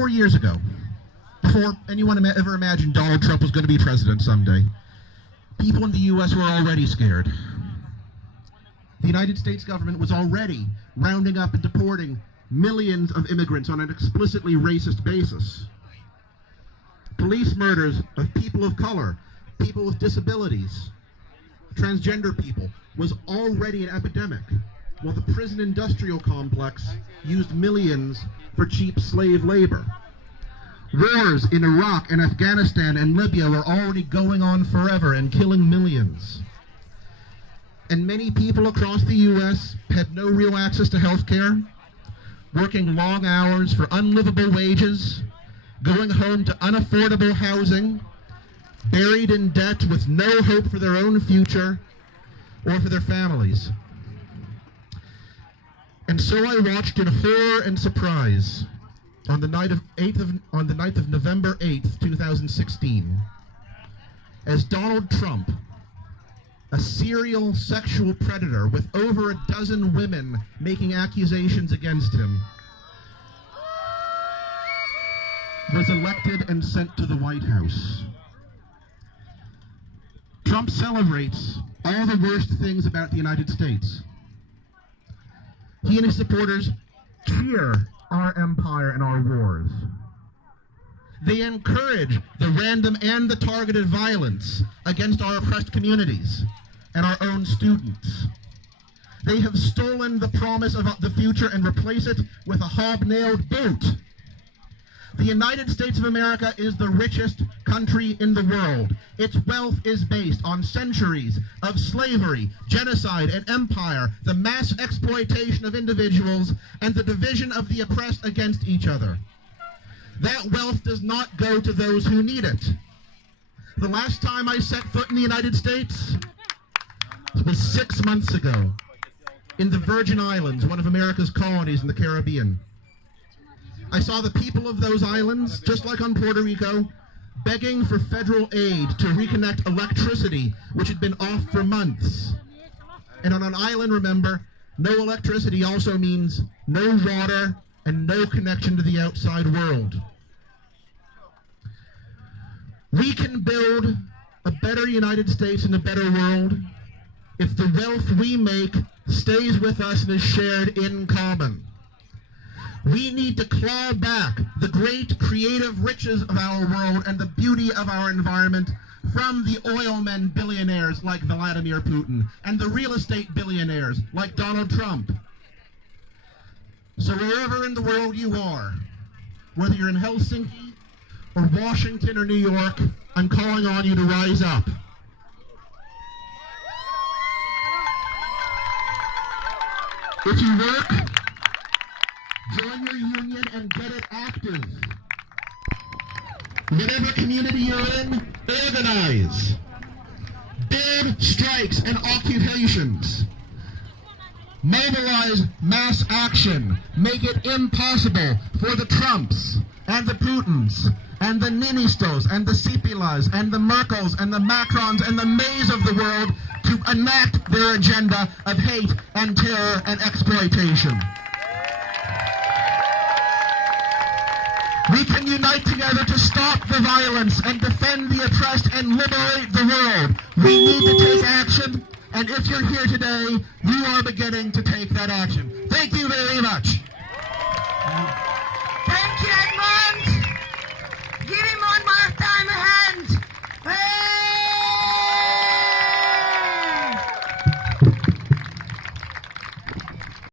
4 years ago, before anyone ever imagined Donald Trump was going to be president someday, people in the U.S. were already scared. The United States government was already rounding up and deporting millions of immigrants on an explicitly racist basis. Police murders of people of color, people with disabilities, transgender people, was already an epidemic, while the prison industrial complex used millions for cheap slave labor. Wars in Iraq and Afghanistan and Libya were already going on forever and killing millions. And many people across the U.S. had no real access to health care, working long hours for unlivable wages, going home to unaffordable housing, buried in debt with no hope for their own future or for their families. And so I watched in horror and surprise on the night of November 8th, 2016, as Donald Trump, a serial sexual predator with over a dozen women making accusations against him, was elected and sent to the White House. Trump celebrates all the worst things about the United States. He and his supporters cheer our empire and our wars. They encourage the random and the targeted violence against our oppressed communities and our own students. They have stolen the promise of the future and replace it with a hobnailed boot. The United States of America is the richest country in the world. Its wealth is based on centuries of slavery, genocide, and empire, the mass exploitation of individuals, and the division of the oppressed against each other. That wealth does not go to those who need it. The last time I set foot in the United States was 6 months ago in the Virgin Islands, one of America's colonies in the Caribbean. I saw the people of those islands, just like on Puerto Rico, begging for federal aid to reconnect electricity, which had been off for months. And on an island, remember, no electricity also means no water and no connection to the outside world. We can build a better United States and a better world if the wealth we make stays with us and is shared in common. We need to claw back the great creative riches of our world and the beauty of our environment from the oil men billionaires like Vladimir Putin and the real estate billionaires like Donald Trump. So wherever in the world you are, whether you're in Helsinki or Washington or New York, I'm calling on you to rise up. If you work, join your union and get it active. Whatever community you're in, organize. Build strikes and occupations. Mobilize mass action. Make it impossible for the Trumps and the Putins and the Niinistos and the Sipilas and the Merkels and the Macrons and the Mays of the world to enact their agenda of hate and terror and exploitation. We can unite together to stop the violence and defend the oppressed and liberate the world. We need to take action, and if you're here today, you are beginning to take that action. Thank you very much.